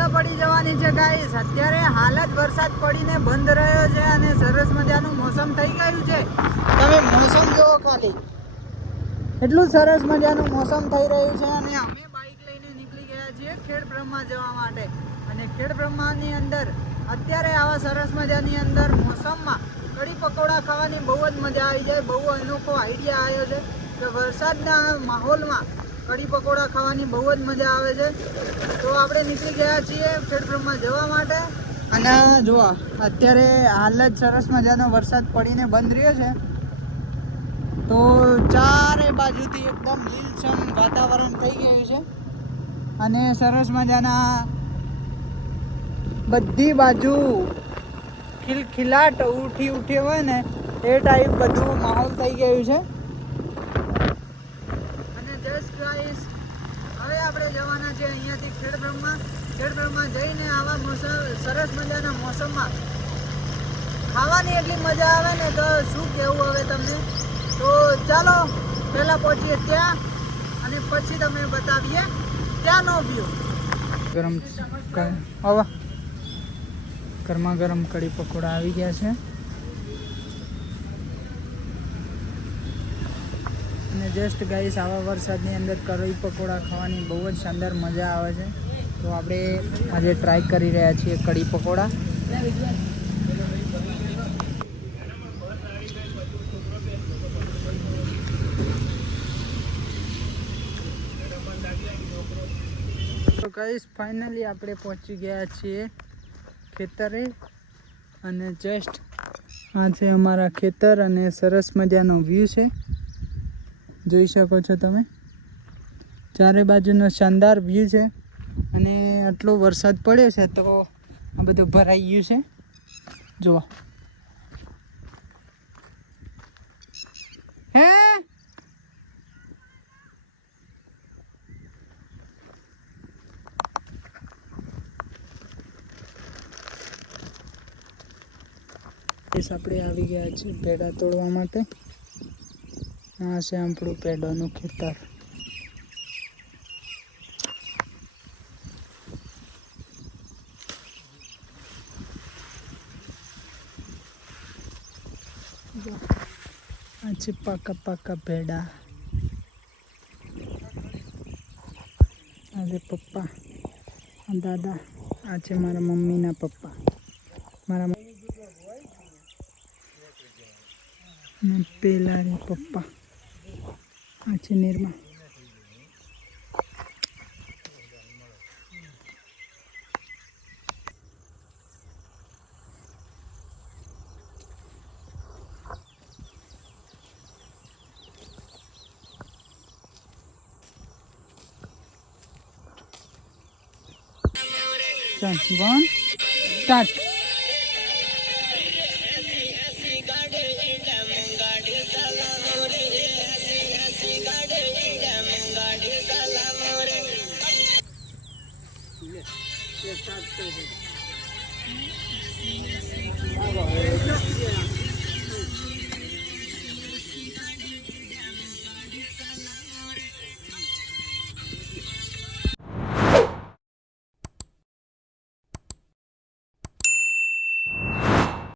મજા પડી જવાની છે ગાઈસ। અત્યારે હાલ જ વરસાદ પડીને બંધ રહ્યો છે અને સરસ મજાનું મોસમ થઈ ગયું છે। તમે મોસમ જોવો ખાલી, એટલું સરસ મજાનું મોસમ થઈ રહ્યું છે અને અમે બાઇક લઈને નીકળી ગયા છીએ ખેડબ્રહ્મા જવા માટે। અને ખેડબ્રહ્માની અંદર અત્યારે આવા સરસ મજાની અંદર મોસમમાં કઢી પકોડા ખાવાની બહુ જ મજા આવી જાય। બહુ અનોખો આઈડિયા આવ્યો છે કે વરસાદના માહોલમાં કઢી પકોડા ખાવાની બહુ જ મજા આવે છે। તો આપણે નીકળી ગયા છીએ ખેડબ્રહ્મા જવા માટે। અને જો અત્યારે હાલ જ સરસ મજાનો વરસાદ પડીને બંધ રહ્યો છે, તો ચારે બાજુથી એકદમ લીલછમ વાતાવરણ થઈ ગયું છે અને સરસ મજાના બધી બાજુ ખિલખિલાટ ઉઠ્યો હોય ને એ ટાઈપ બધું માહોલ થઈ ગયું છે। અને જસ્ટ ગાઈસ હવે આપણે જવાના છે અહીંયાથી ખેડબ્રહ્મા જઈને આવા મોસમ સરસ મજાના મોસમમાં ખાવાની એટલી મજા આવે ને તો શું કહેવું હવે તમને। તો ચાલો પહેલાં પહોંચીએ ત્યાં અને પછી તમને બતાવીએ ત્યાંનો વ્યૂ। ગરમ આવા ગરમા ગરમ કઢી પકોડા આવી ગયા છે અને જસ્ટ ગાઈસ આવા વરસાદની અંદર કઢી પકોડા ખાવાની બહુ જ શાનદાર મજા આવે છે। તો આપણે આજે ટ્રાય કરી રહ્યા છીએ કઢી પકોડા। તો ગાઈસ ફાઇનલી આપણે પહોંચી ગયા છીએ ખેતરે અને જસ્ટ આ છે અમારા ખેતર અને સરસ મજાનો વ્યૂ છે, જોઈ શકો છો તમે। ચારે બાજુનો શાનદાર વ્યૂ છે અને આટલો વરસાદ પડ્યો છે તો આ બધું ભરાઈ ગયું છે। જુઓ હે આપણે આવી ગયા છીએ પેડા તોડવા માટે। આ છે આપણું પેડાનું ખેતર। આ છે પાકા પેડા। આ છે પપ્પા, આ દાદા, આ છે મારા મમ્મીના પપ્પા, મારા પેલા રે પપ્પા, આ છે નિર્મા। ચલ 1 સ્ટાર્ટ। स्टार्ट कर दे।